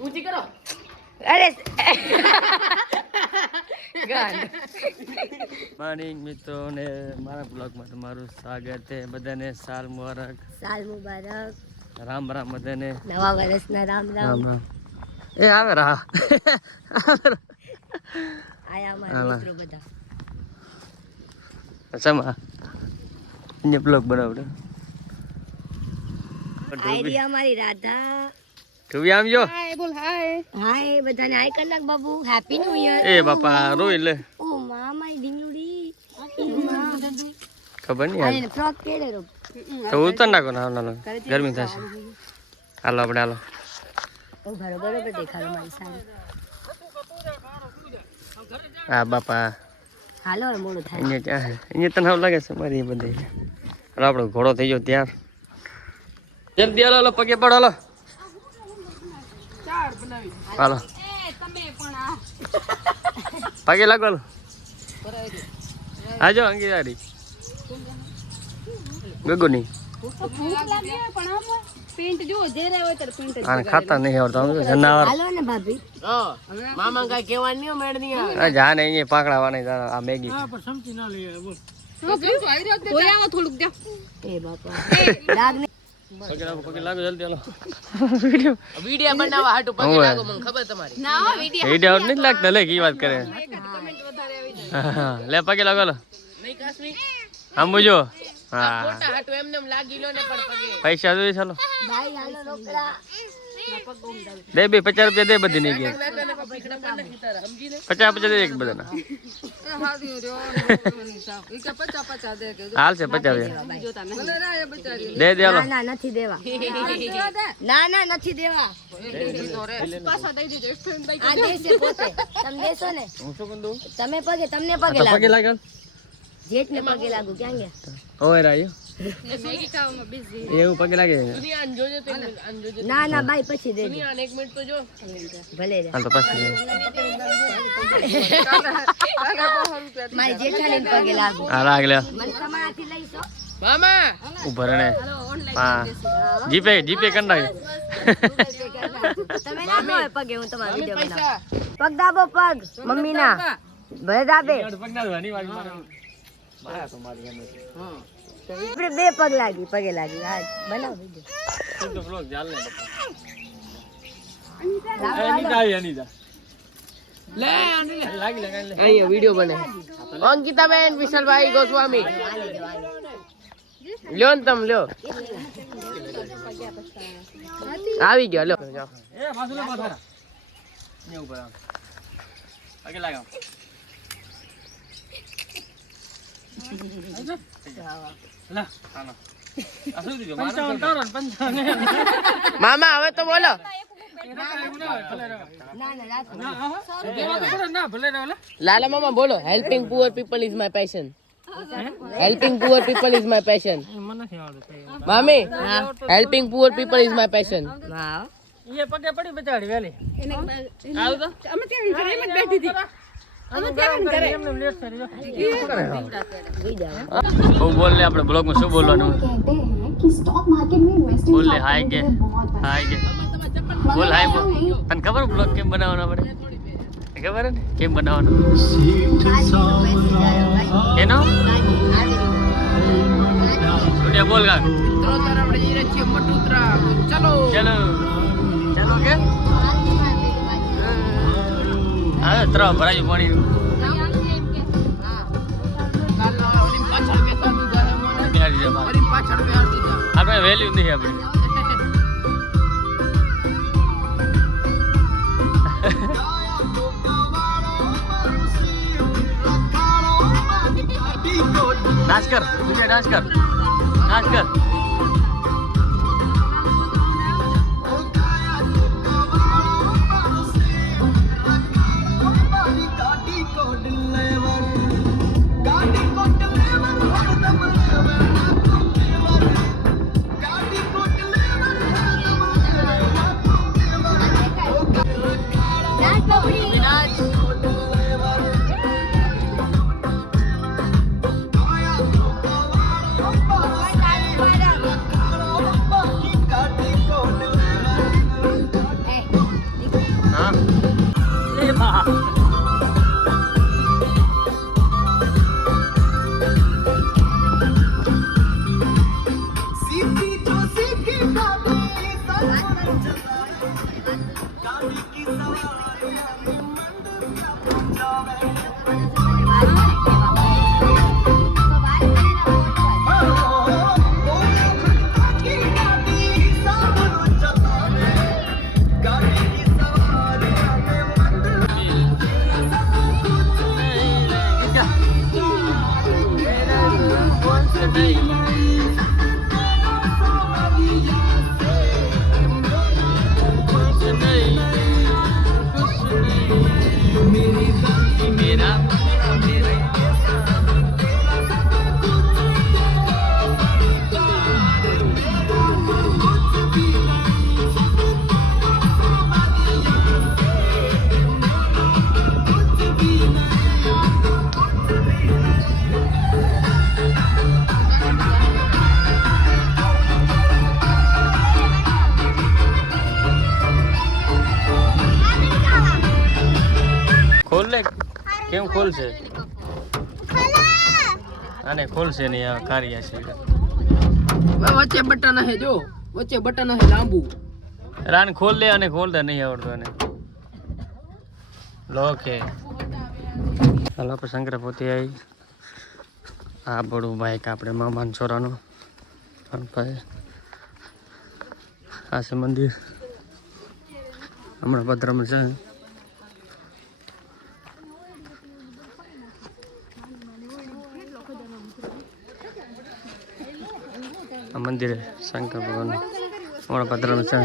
ઊંચી કરો. અરે મોર્નિંગ મિત્રોને મારા બ્લોગમાં તમારું સ્વાગત છે. બધાને સાલ મુબારક. સાલ મુબારક. રામ રામ બધાને. નવા વર્ષના રામ રામ. એ આવે રા આયા મારા મિત્રો બધા. સમા ને બ્લોગ બનાવડે. આઈડિયા અમારી રાધા. તું બી આમ જો. હાય બોલ હાય. હાય બધાને હાય કર નાખ બાબુ. Happy new year. એ બાપા રોઈ લે. ઓ મારી ઢીંગુડી. ખબર નહીં આને ફ્રોક પહેરે રો. તો ઉતર નાખો ને હાલો ગરમી થશે. હાલો આપણે હાલો. ઓ બરોબર દેખાડો મારી સારી. હા બાપા હાલો હવે મોડું થાય. અહીંયા તને આવું લાગે છે મારી એ બધી. આપણો ઘોડો થઈ ગયો ત્યાર. જલ્દી હાલો પગે પડો હાલો. હાલો પગે લાગો હાલો. આજો અંગીરાડી ગગો નહીં ખાતા નહીં આવડતા જનાવર. હાલો ને ભાભી. મામા કઈ કહેવાનું નહીં મેળ નહીં આવે. જા ને અહીંયા પાકડાવાની આ મેગી. થોડુંક દે. એ બાપા ડાગ ને પગે લાગો જલ્દી હાલો. વિડિયો બનાવવા હાટુ પગે લાગો મને ખબર તમારી. ના વિડિયો વિડિયો નહીં લાગતા લે કી વાત કરે. લે પગે લાગો હાલો. નહીં કાશ્મી આમ বুঝો. હા ફોટા હાટુ એમને એમ લાગી લો ને પણ પગે. પૈસા જોઈએ ચાલો. ભાઈ હાલો રોકડા. દે બે 50 રૂપિયા દે બધી નહીં ગયા. 50 દે એક બધાના. હાલ છે 50 દે દે હાલો. ના નથી દેવા. ના નથી દેવા. આ દેશે પોતે. તમે દેશો ને. હું શું કંદુ તમે પગે તમને પગે પગે લાગો. લાગો. જેઠ ને પગે લાગુ ક્યાં ગયા? ઓય રાયો એવું પગે લાગે. દુનિયા જોજો તે જોજો. ના બાઈ પછી દેજો. દુનિયા એક મિનિટ તો જો. ભલે રે. હાલ તો પછી મારી જેઠાણી ને પગે લાગુ. હા લાગ લે. મને તમારાથી લઈશો. મામા ઉભર ને. હા જીપે કરી નાખ. તમે ના હોય પગે હું તમારો વિડિયો પૈસા બનાવું. પગ દાબો પગ મમ્મી ના. ભલે દાબે. આપણે બે પગ લાગી પગે લાગી. આ બનાવ વિડિયો. લે અહીંયા વિડિયો બને. અંકિતાબેન વિશાલભાઈ ગોસ્વામી લ્યો ને તમે લ્યો. આવી ગયો લ્યો. મામા હવે તો બોલો. લાલા મામા બોલો. Helping poor people is my passion. Helping poor people is my passion. મામી helping poor people is my passion. વાહ. એ પગે પડી બચાડી વેલી. આવ તો અમે ત્યાં ઘરે એમ જ બેઠી હતી. અમે ત્યાં ઘરે બહુ બોલ લે આપણે બ્લોગમાં શું બોલવાનું. બોલ લે હાય કે બોલ હાય બોલ. તને ખબર બ્લોગ કેમ બનાવવાનો આપણે? ખબર ને કેમ બનાવવાનો એનો? બોલ કા મિત્રો તાર આપણે જઈ રહ્યા છીએ મટુતરા. ચલો કે હા ત્રણ ભરાયું પાણી. પાછળ આપણે વેલ્યુ નહીં આપણે. ડાન્સ કર તુજે ડાન્સ કર. Bye. ખોલ લે કેમ ખોલશે આને ખોલશે નહીં આ કાર્ય છે વચ્ચે બટન હે જો વચ્ચે બટન હે લાંબુ રાન ખોલ લે અને ખોલતા નહીં આવડતું એને લોક હે હાલો આપણે શંકર પોતે આવી આ બડું બાઈક આપણે મામાન છોરાનું ભાઈ આ છે મંદિર હમણાં ભદ્રમાં છે આ મંદિર શંકર ભગવાન હમણાં ભદ્રમાં છે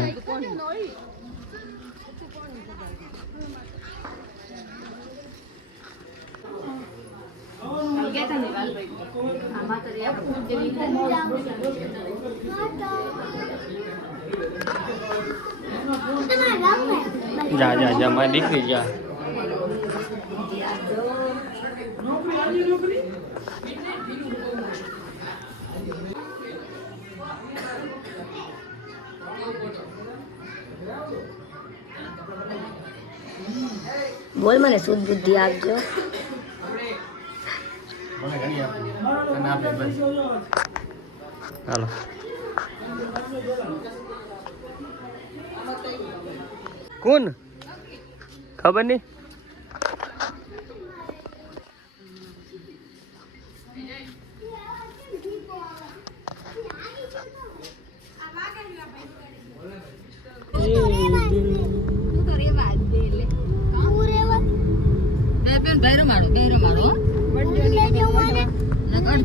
જા જા જા મારી દીકરી જા બોલ મને શુદ્ધ બુદ્ધિ આપજો. હાલો કોણ ખબર નહીં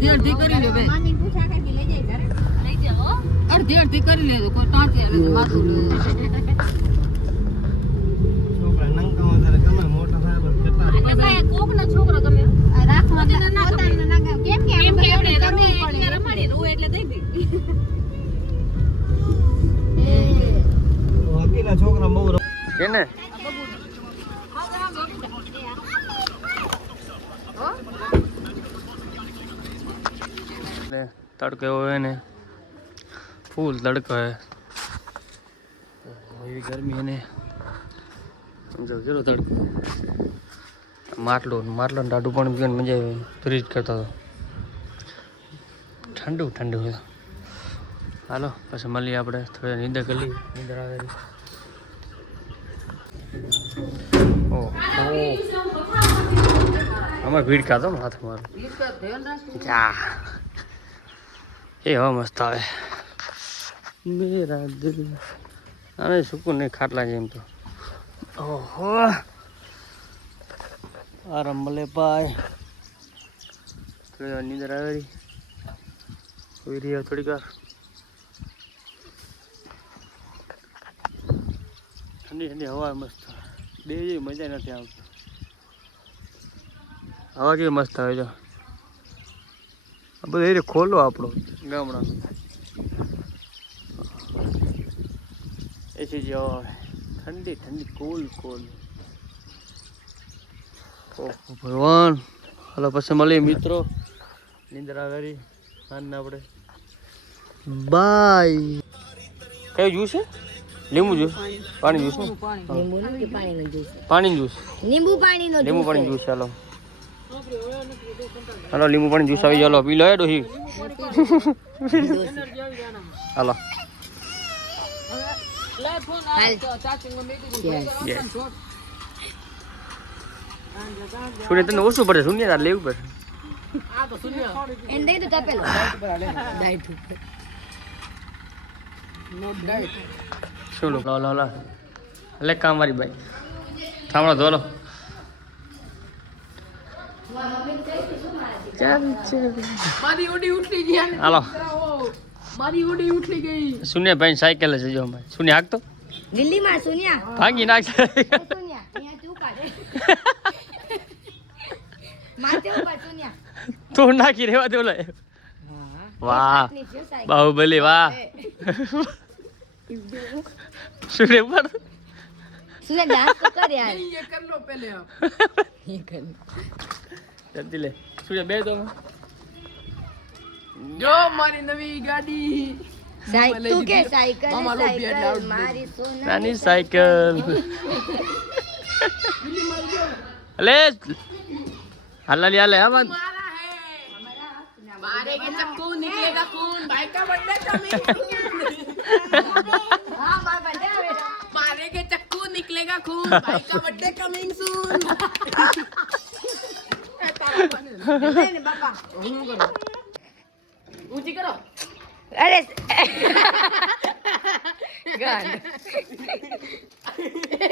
અડધી કરી લે અડધી કરી લેજો કોઈ કાંચી આવે તો માથું કોક ના છોકરો તમે રાખવા કેમ કે રમાડી રો એટલે થઈ ગઈ છોકરા બહુ કેને તડકો એવો હોય ને ફૂલ તડકો હે એવી ગરમી એને સમજો કેટલો તડકો માટલું ટાઢું પણ પીને મજા આવે ફ્રીજ કરતો હતો ઠંડુ ઠંડુ હોય હાલો પછી મળીએ આપણે થોડી નીંદર કરી લઈએ નીંદર આવે ઓહો આમાં ભીડ ખાતો ને હાથ મારું જા એ હવા મસ્ત આવે મેરા દિલ આને સુકૂન નહીં ખાટલા જેમ તો ઓહો આરામ મળે ભાઈ થોડી વાર નીંદર આવેલી સુઈ રહ્યા થોડીક વાર ઠંડી ઠંડી હવા મસ્ત બે જેવી મજા નથી આવતી હવા કેવી મસ્ત આવે જો આ બધું એ ખોલો આપણો ગામડાનો એસી જેવો આવે ઠંડી ઠંડી કુલ ઓહો ભગવાન હાલો પછી મળીએ મિત્રો નિંદ્રા કરી સાંજના આપણે બાય કયું જ્યુસ છે લીંબુ જ્યુસ પાણી જ્યુસ ને લીંબુ નથી પાણીનો જ્યુસ પાણી જ્યુસ લીંબુ પાણીનો લીંબુ પાણી જ્યુસ ચાલો હાલો લીંબુ પાણી જ્યુસ આવી ચાલો પી લો ડોહી હાલો શૂન્ય તને ઓછું પડે શૂન્ય તાર લેવું પડે એને દઈ તો તપેલો શું લો લો લો લે કામ વાળી બાઈ સાંભળો ધોલો મારી ઓડી ઉઠી ગઈ હાલો મારી ઓડી ઉઠી ગઈ શૂન્ય ભાઈ સાયકલ છે જો ભાઈ શૂન્ય હાકતો દિલ્હીમાં સુનિયા ભાગી નાખશે સુનિયા અહીંયા તું કાઢે માથે ઉપર સુનિયા તું નાખી રેવા દે લે વાહ બાહુબલી વાહ શું રે ઉપર સુનિયા ડાન્સ તો કર યાર ये कर लो पहले आप ये कर જલ્દી લે શું બે તો जो मारी नवी गाड़ी સાયકલ તું કે સાયકલ મામા લો બે સાયકલ દાઉડ મારી સોના નાની સાયકલ અલે હાલા હાલે હા બાદ मारा है मारेगे चक्कू निकलेगा खून भाई का बर्थडे कमिंग હા માર બંધે આવે मारेगे चक्कू निकलेगा खून भाई का बर्थडे कमिंग सून ને બાપા ऊंची करो અરે ગાંડ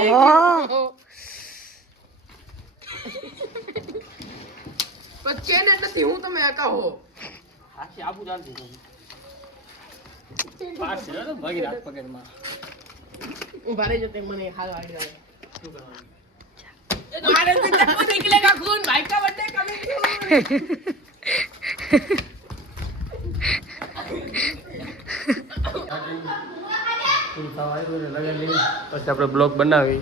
ઓ बच्चे ने નથી હું તમે આકા હો આખી આબુ જાનતી પાસ છે ને ભાગી રાત પકેટમાં ઉભા રહેજો તે મને હાલ આઈડિયા આવે શું કરવાનું मारेगे चक्कू निकलेगा खून भाई का बर्थडे कमिंग પછી આપણે બ્લોગ બનાવી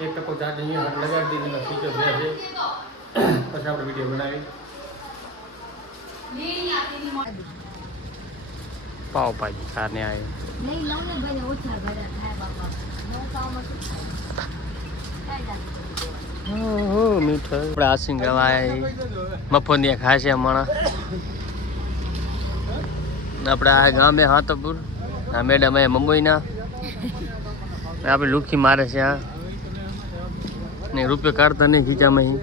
1% ચાર્જિંગ લગાડી દીધી ફીચર છે પછી આપણે વિડીયો બનાવી પાવ ભાજી સારને આવ્યો નહીં લઉં ને ભાઈ ઓછા ભર્યા થાય બાપા નવ પાવમાં શું થાય ઓહો મીઠો આપણે આસિંગ ગવાય મફોનિયા ખાય છે હમણાં આપણે આ ગામે હાથપુર આ મેડમ એ મુંબઈના આપણે લુખી મારે છે આ ને રૂપિયો કાઢતા નહીં ખીચામાં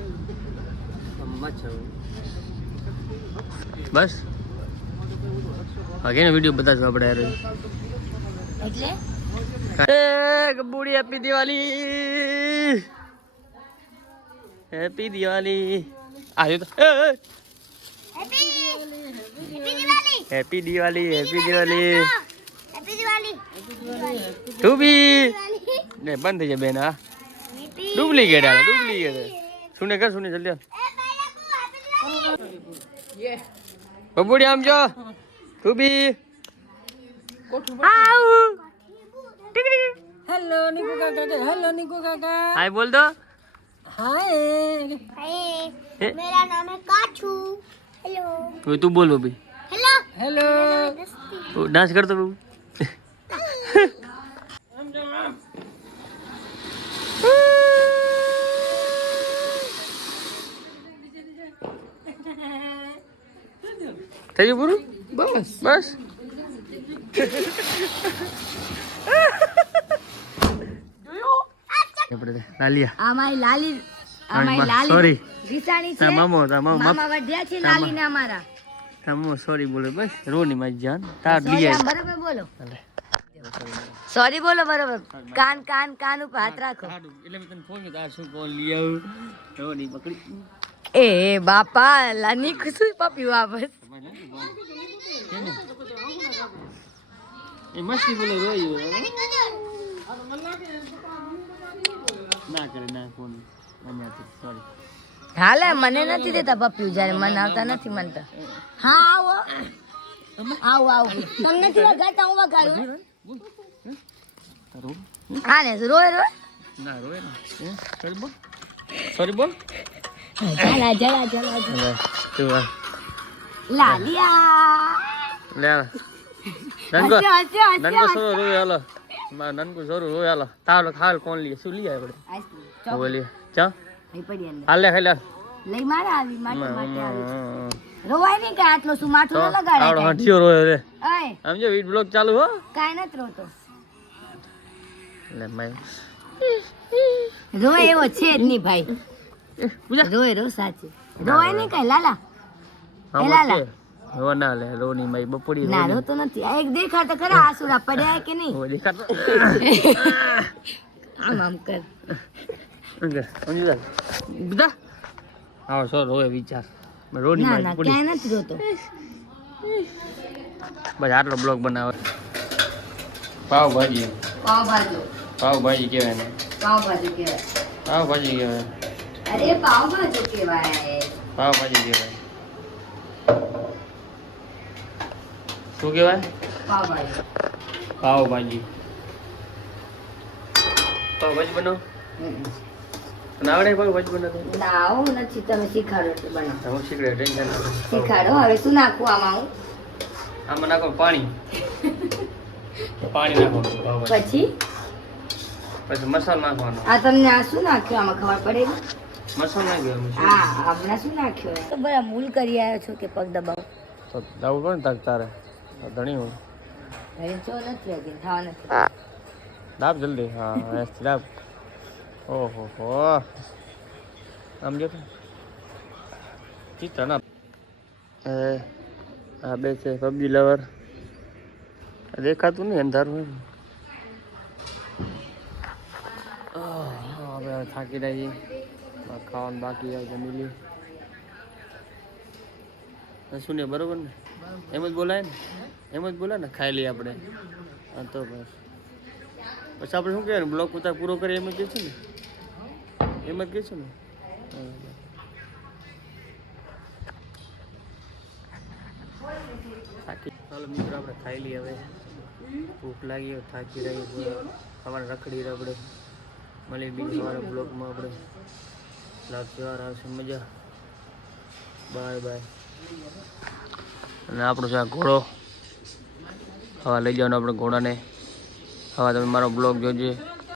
બસ આગેનો વિડીયો બધા જો આપણે યાર એટલે એ ગબુડી હેપી દિવાળી હેપી દિવાળી આજો તો હેપી દિવાળી હેપી દિવાળી તું બી ને બંધ થઈ જાય બેન આ ડુપ્લિકેટ આ ડુપ્લિકેટ સુને કર સુને જલ્દી ये બબુડી આમ જો તું બી હેલો નિકુ કાકા હેલો નિકુ કાકા હાય બોલ દો હાય मेरा नाम है काचू हेलो હવે તું બોલ બબી हेलो હેલો ડાન્સ કરતો બબુ થઈ ગયું પૂરું बस બસ આપણે લાલિયા આ મારી લાલી આ મારી લાલી સોરી રીસાણી છે તા મામો મામા વધ્યા છે લાલી ને અમારા મામો સોરી બોલે બસ રોની મારી જાન તાર Sorry, લીએ આમ બરાબર બોલો સોરી બોલો બરાબર કાન કાન કાન ઉપર હાથ રાખો એટલે મેં તને ફોન કર્યો તાર શું કોલ લઈ આવું રોની પકડી એ બાપા લાની ખુશી પપી વાપસ એ મસ્તી બોલે રોઈ ના કરે ના ફોન સોરી હાલે મને નથી દેતા પપ્પી જ્યારે મને આવતા નથી મનતા હા આવો આવો આવો તમને નથી વગાડતા હું વગાડું હા ને રોય રોય ના રોય ના સોરી બોલ સોરી બોલ જલા જલા જલા તું લાલિયા લે નનકો હસ્યો હસ્યો નનકો સોરો રોય હાલો મારા નાનકું જરૂર હોય હાલો તારો ખાલ કોણ લઈએ શું લઈએ આપણે આઈસ્ક્રીમ બોલીએ ચા ચોકલેટ પડી અંદર હાલે ખાલે લઈ મારે આવી માટે માટે આવી રોવાય નહીં કે આટલો શું માથું ન લગાડે આવડો હઠિયો રોયો રે આય સમજો વીડ બ્લોક ચાલુ હો કાંઈ નથી રોતો લે મેં રોય એવો છે જ નહીં ભાઈ રોય રો સાચી રોવાય નહીં કઈ લાલા એ લાલા રો ના લે રોની માઈ બપોડી ના રોતો નથી આ એક દેખા તો ખરા આસુરા પડ્યા કે નહીં રો દેખાતો આમ આમ કર સમજી જા બધા આવો સો રોય વિચાર રોની ના માઈ ના પડી ક્યાંય નથી રોતો બસ આટલો બ્લોગ બનાવે પાવભાજી પાવભાજી કહેવાય ને પાવભાજી કહેવાય પાવભાજી કહેવાય અરે પાવભાજી કહેવાય પાવભાજી કહેવાય શું કહેવાય પાવભાજી પાવભાજી પાવભાજી બનાવો તને આવડે પાવભાજી બનાવતા ના હું નથી તમે શીખાડો તો બનાવો હું શીખડે ટેન્શન ના લો. શીખાડો હવે શું નાખવું આમાં હું આમાં નાખો પાણી પાણી નાખવાનું પાવભાજી પછી પછી મસાલો નાખવાનો આ તમને આ શું નાખ્યું આમાં ખબર પડે મસાલો નાખી દેવાનો હા હમણાં શું નાખ્યું તો બરા મૂલ કરી આવ્યો છો કે પગ દબાવો તો દાવું કોણ તાક તારે ધણી હું ઘરે ચો નથી હજી ખાવા નથી દાબ જલ્દી હા એસથી દાબ ઓહો હો આમ જો ચિત્ર ના આ બે છે પબજી લવર દેખાતું નહીં અંધારું હોય હવે થાકી રહી ખાવાનું બાકી હોય જમી લે શું ને બરોબર ને એમ જ બોલાય ને એમ જ બોલાય ને ખાઈ લઈએ આપણે હા તો બસ પછી આપણે શું કહેવાય બ્લોક ઉતાર પૂરો કરીએ એમ જ કહીશું ને એમ જ કહીશું ને થાકી ચાલો મિત્રો આપણે ખાઈ લઈએ હવે ભૂખ લાગી હોય થાકી રહી અમારે રખડી આપણે મળી બીજી સવારે બ્લોકમાં આપણે લાગતી આવશે મજા બાય બાય અને આપણો છે આ ઘોડો હવા લઈ જવાનો આપણે ઘોડાને હવા તમે મારો બ્લોગ જોજે